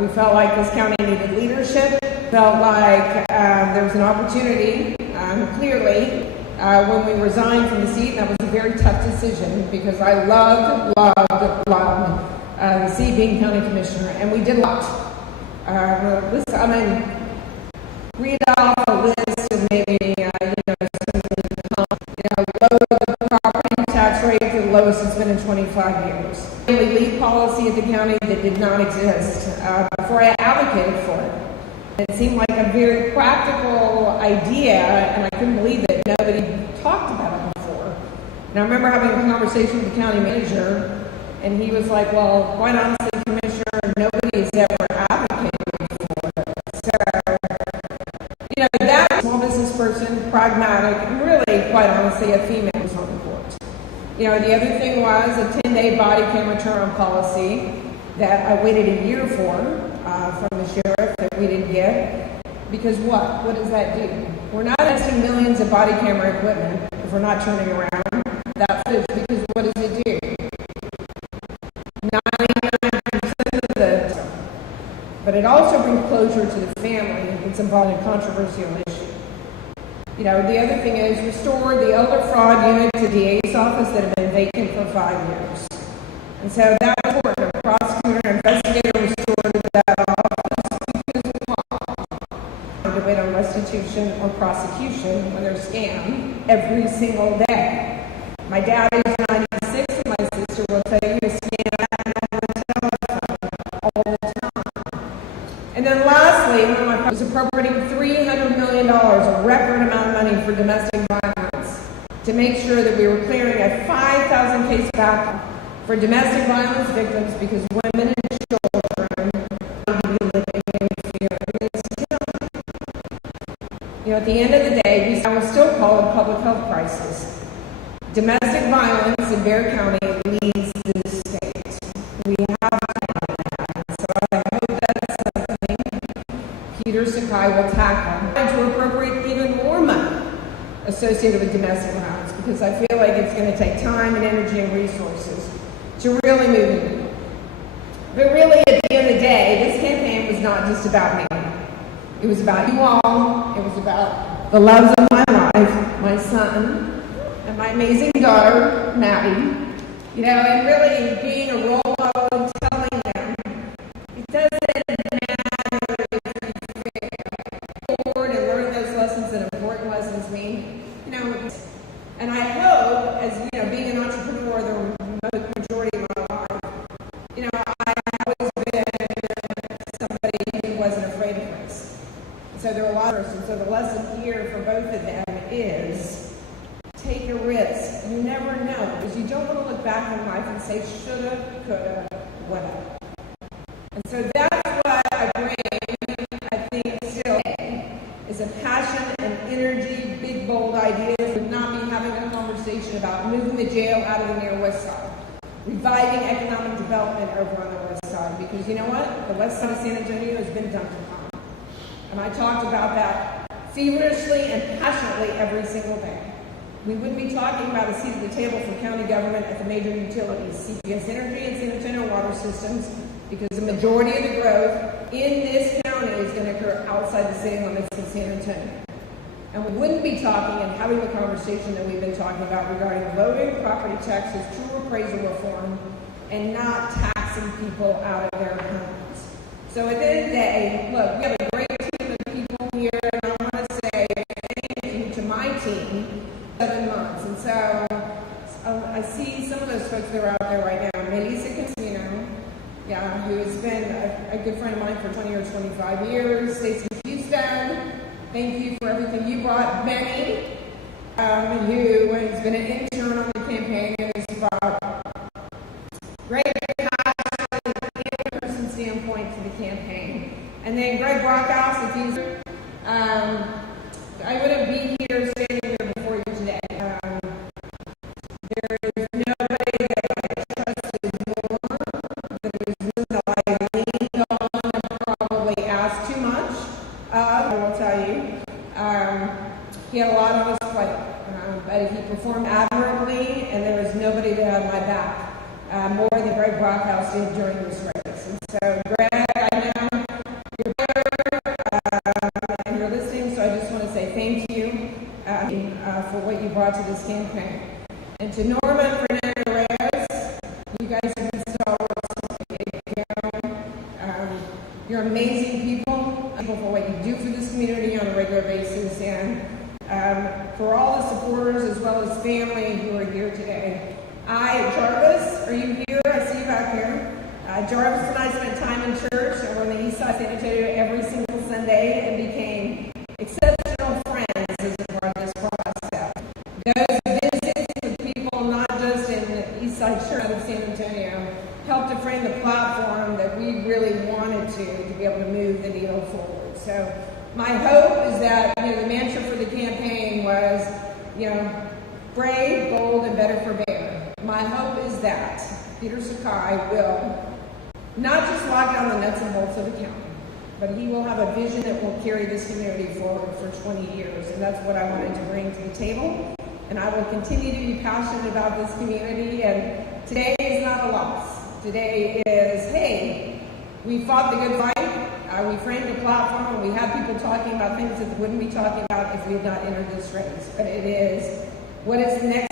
We felt like this county needed leadership. Felt like there was an opportunity, clearly, when we resigned from the seat. And that was a very tough decision because I loved the seat being county commissioner, and we did a lot. Read off a list of maybe, lower the property tax rate to the lowest it's been in 25 years. Family leave policy at the county that did not exist before I advocated for it. It seemed like a very practical idea, and I couldn't believe that nobody talked about it before. And I remember having a conversation with the county manager, and he was like, well, quite honestly, Commissioner, nobody's ever advocated for it. So, that small business person, pragmatic, and really, quite honestly, a female was on the court. The other thing was a 10-day body camera turn-on policy that I waited a year for from the sheriff that we didn't get. Because what? What does that do? We're not investing millions of body camera equipment if we're not turning around that footage, because what does it do? 99% of the... But it also brings closure to the family that's involved in a controversial issue. The other thing is restore the elder fraud unit to the DA's office that had been vacant for 5 years. And so that's important. A prosecutor and investigator restored that office because why? To wait on restitution or prosecution when they're scammed every single day. My dad is 96, and my sister will tell you to scam on the telephone all the time. And then lastly, one of my was appropriating $300 million, a record amount of money for domestic violence, to make sure that we were clearing a 5,000 case backlog for domestic violence victims because women and children are living in fear. At the end of the day, I will still call it a public health crisis. Domestic violence in Bexar County leads the state. We have so I hope that's something Peter Sakai will tackle. And to appropriate even more money associated with domestic violence, because I feel like it's going to take time and energy and resources to really move it. But really, at the end of the day, this campaign was not just about me. It was about you all. It was about the loves of my life, my son, and my amazing daughter, Maddie. And really being a role model and telling them it doesn't matter if you fail forward and learn those lessons and important lessons mean. And I hope, as being an entrepreneur the majority of my life, I've always been somebody who wasn't afraid of risk. So there are a lot of risks. And so the lesson here for both of them is take a risk. You never know, because you don't want to look back in life and say shoulda, coulda, woulda. And so that's what I bring, I think, still is a passion and energy, big, bold ideas. Would not be having a conversation about moving the jail out of the near west side, reviving economic development over on the west side, because you know what? The west side of San Antonio has been dumped upon. And I talked about that feverishly and passionately every single day. We wouldn't be talking about a seat at the table for county government at the major utilities, CPS Energy and San Antonio Water Systems, because the majority of the growth in this county is going to occur outside the city limits in San Antonio. And we wouldn't be talking and having the conversation that we've been talking about regarding voting, property taxes, true appraisal reform, and not taxing people out of their homes. So at the end of the day, look, we have a great team of people here, and I want to say thank you to my team. 7 months. And so I see some of those folks that are out there right now. Melissa Casino, who has been a good friend of mine for 20 or 25 years. Stacey Houston, thank you for everything you brought. Benny, who has been an intern on the campaign and has brought great passion and in-person standpoint to the campaign. And then Greg Brockhouse, if he's I wouldn't be here standing here before you today. There is nobody that I trusted more, that I leaned on and probably asked too much. I will tell you, he had a lot on his plate, but he performed admirably, and there was nobody that had my back more than Greg Brockhouse did during this race. And so, Greg, I know You're amazing people for what you do for this community on a regular basis, and for all the supporters as well as family who are here today. Jarvis, are you here? I see you back here. Jarvis and I spent time in church on the east side of San Antonio every single Sunday and became exceptional friends as a part of this process. Those visits with people, not just in the east side church of San Antonio, helped to frame the platform that we really wanted to be able to move the needle forward. So my hope is that the mantra for the campaign was, brave, bold, and better for bear. My hope is that Peter Sakai will not just lock down the nuts and bolts of the county, but he will have a vision that will carry this community forward for 20 years. And that's what I wanted to bring to the table. And I will continue to be passionate about this community. And today is not a loss. Today is, hey, we fought the good fight. We framed a platform, and we had people talking about things that they wouldn't be talking about if we had not entered this race. But it is, what is the next